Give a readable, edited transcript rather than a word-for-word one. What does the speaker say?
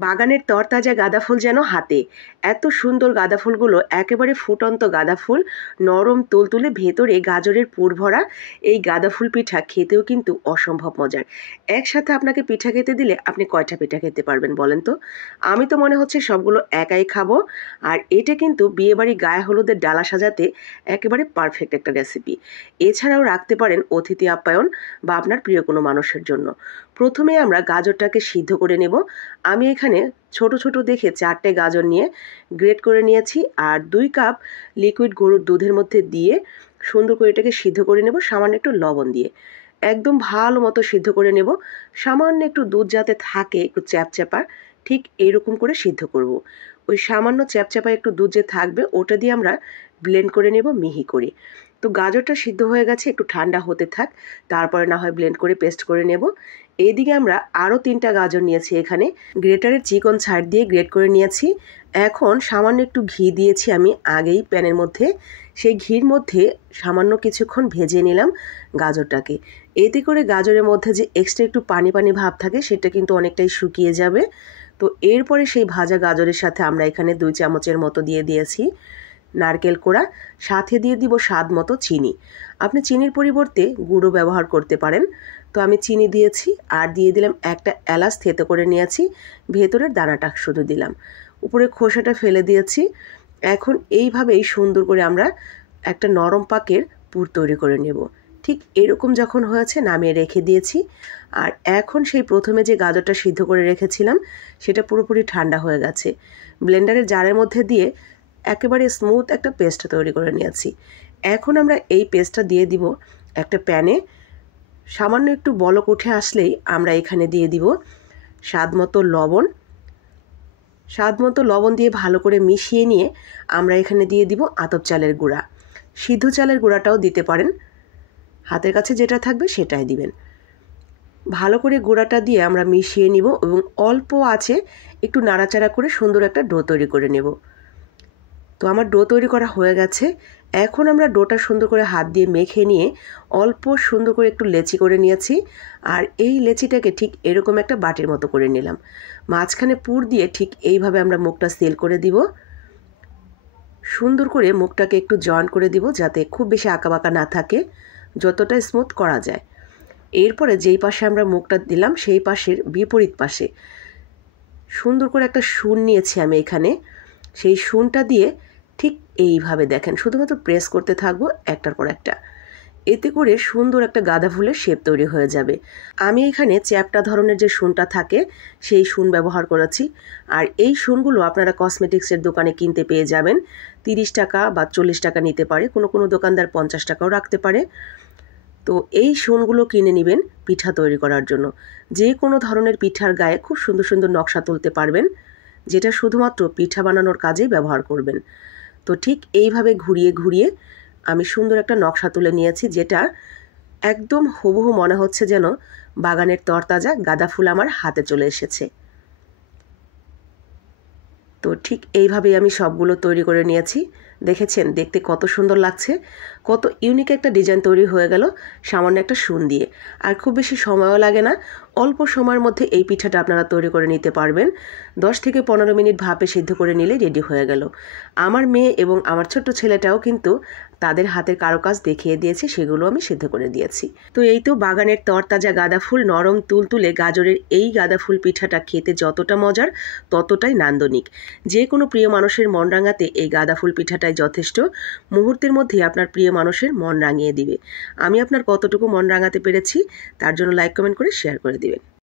বাগানের তরতাজা গাঁদা ফুল যেন হাতে। এত সুন্দর গাঁদা ফুলগুলো, একেবারে ফুটন্ত গাঁদা ফুল, নরম তুলতুলে, ভেতরে গাজরের পুর ভরা। এই গাঁদা ফুল পিঠা খেতেও কিন্তু অসম্ভব মজার। একসাথে আপনাকে পিঠা খেতে দিলে আপনি কয়টা পিঠা খেতে পারবেন বলেন তো? আমি তো মনে হচ্ছে সবগুলো একাই খাবো। আর এটা কিন্তু বিয়েবাড়ি গায়ে হলুদের ডালা সাজাতে একেবারে পারফেক্ট একটা রেসিপি। এছাড়াও রাখতে পারেন অতিথি আপ্যায়ন বা আপনার প্রিয় কোনো মানুষের জন্য। প্রথমে আমরা গাজরটাকে সিদ্ধ করে নেব। আমি এখানে ছোট ছোট দেখে 4টে গাজর নিয়ে গ্রেট করে নিয়েছি, আর 2 কাপ লিকুইড গরুর দুধের মধ্যে দিয়ে সুন্দর করে এটাকে সিদ্ধ করে নেব সামান্য একটু লবণ দিয়ে। একদম ভালো মতো সিদ্ধ করে নেব। সামান্য একটু দুধ যাতে থাকে, একটু চ্যাপচ্যাপা, ঠিক এরকম করে সিদ্ধ করব। ওই সামান্য চ্যাপচ্যাপা একটু দুধ যে থাকবে ওটা দিয়ে আমরা ব্লেন্ড করে নেব মিহি করে। তো গাজরটা সিদ্ধ হয়ে গেছে, একটু ঠান্ডা হতে থাক, তারপরে না হয় ব্লেন্ড করে পেস্ট করে নেব। এইদিকে আমরা আরও 3টা গাজর নিয়েছি, এখানে গ্রেটারের চিকন ছাড় দিয়ে গ্রেট করে নিয়েছি। এখন সামান্য একটু ঘি দিয়েছি আমি আগেই প্যানের মধ্যে। সেই ঘির মধ্যে সামান্য কিছুক্ষণ ভেজে নিলাম গাজরটাকে। এতে করে গাজরের মধ্যে যে এক্সট্রা একটু পানি পানি ভাব থাকে সেটা কিন্তু অনেকটাই শুকিয়ে যাবে। তো এরপরে সেই ভাজা গাজরের সাথে আমরা এখানে 2 চামচের মতো দিয়ে দিয়েছি নারকেল কোড়া, সাথে দিয়ে দিব স্বাদ মতো চিনি। আপনি চিনির পরিবর্তে গুঁড়ো ব্যবহার করতে পারেন। তো আমি চিনি দিয়েছি, আর দিয়ে দিলাম একটা এলাচ থেতো করে নিয়েছি, ভেতরের দানাটা শুধু দিলাম, উপরে খোসাটা ফেলে দিয়েছি। এখন এইভাবেই সুন্দর করে আমরা একটা নরম পাকের পুর তৈরি করে নেব। ঠিক এরকম যখন হয়েছে নামিয়ে রেখে দিয়েছি। আর এখন সেই প্রথমে যে গাজরটা সিদ্ধ করে রেখেছিলাম সেটা পুরোপুরি ঠান্ডা হয়ে গেছে। ব্লেন্ডারের জারের মধ্যে দিয়ে একেবারে স্মুথ একটা পেস্ট তৈরি করে নিয়েছি। এখন আমরা এই পেস্টটা দিয়ে দিব একটা প্যানে। সামান্য একটু বলক উঠে আসলেই আমরা এখানে দিয়ে দিব স্বাদমতো লবণ। স্বাদমতো লবণ দিয়ে ভালো করে মিশিয়ে নিয়ে আমরা এখানে দিয়ে দিব আতপ চালের গুঁড়া। সিদ্ধ চালের গুঁড়াটাও দিতে পারেন, হাতের কাছে যেটা থাকবে সেটাই দিবেন। ভালো করে গুঁড়াটা দিয়ে আমরা মিশিয়ে নিব এবং অল্প আছে একটু নাড়াচাড়া করে সুন্দর একটা ডো তৈরি করে নেব। তো আমার ডো তৈরি করা হয়ে গেছে। এখন আমরা ডোটা সুন্দর করে হাত দিয়ে মেখে নিয়ে অল্প সুন্দর করে একটু লেচি করে নিয়েছি। আর এই লেচিটাকে ঠিক এরকম একটা বাটির মতো করে নিলাম। মাঝখানে পুর দিয়ে ঠিক এইভাবে আমরা মুখটা সিল করে দিব। সুন্দর করে মুখটাকে একটু জয়েন্ট করে দিব যাতে খুব বেশি আঁকাবাঁকা না থাকে, যতটা স্মুথ করা যায়। এরপরে যেই পাশে আমরা মুখটা দিলাম সেই পাশের বিপরীত পাশে সুন্দর করে একটা শুন নিয়েছি আমি এখানে। সেই শুনটা দিয়ে ঠিক এইভাবে দেখেন শুধুমাত্র প্রেস করতে থাকবো একটার পর একটা। এতে করে সুন্দর একটা গাঁদা ফুলের শেপ তৈরি হয়ে যাবে। আমি এখানে চ্যাপ্টা ধরনের যে শুনটা থাকে সেই শুন ব্যবহার করেছি। আর এই শুনগুলো আপনারা কসমেটিক্সের দোকানে কিনতে পেয়ে যাবেন। 30 টাকা বা 40 টাকা নিতে পারে, কোনো কোনো দোকানদার 50 টাকাও রাখতে পারে। তো এই শুনগুলো কিনে নেবেন পিঠা তৈরি করার জন্য। যে কোনো ধরনের পিঠার গায়ে খুব সুন্দর সুন্দর নকশা তুলতে পারবেন, যেটা শুধুমাত্র পিঠা বানানোর কাজেই ব্যবহার করবেন। তো ঠিক এইভাবে ঘুরিয়ে ঘুরিয়ে আমি সুন্দর একটা নকশা তুলে নিয়েছি, যেটা একদম হুবহু মনে হচ্ছে যেন বাগানের তরতাজা গাঁদা ফুল আমার হাতে চলে এসেছে। তো ঠিক এইভাবেই আমি সবগুলো তৈরি করে নিয়েছি। দেখেছেন দেখতে কত সুন্দর লাগছে, কত ইউনিক একটা ডিজাইন তৈরি হয়ে গেল সামান্য একটা শুন দিয়ে। আর খুব বেশি সময়ও লাগে না, অল্প সময়ের মধ্যে এই পিঠাটা আপনারা তৈরি করে নিতে পারবেন। 10 থেকে 15 মিনিট ভাপে সিদ্ধ করে নিলে রেডি হয়ে গেল। আমার মেয়ে এবং আমার ছোট্ট ছেলেটাও কিন্তু তাদের হাতের কারুকাজ দেখিয়ে দিয়েছে, সেগুলো আমি সিদ্ধ করে দিয়েছি। তো এই তো বাগানের তরতাজা গাঁদা ফুল, নরম তুলতুলে গাজরের এই গাঁদা ফুল পিঠাটা খেতে যতটা মজার ততটাই নান্দনিক। যে কোনো প্রিয় মানুষের মন রাঙাতে এই গাঁদা ফুল পিঠাটাই যথেষ্ট। মুহূর্তের মধ্যেই আপনার প্রিয় মানুষের মন রাঙিয়ে দিবে। আমি আপনার কতটুকু মন রাঙাতে পেরেছি তার জন্য লাইক কমেন্ট করে শেয়ার করে দিবেন।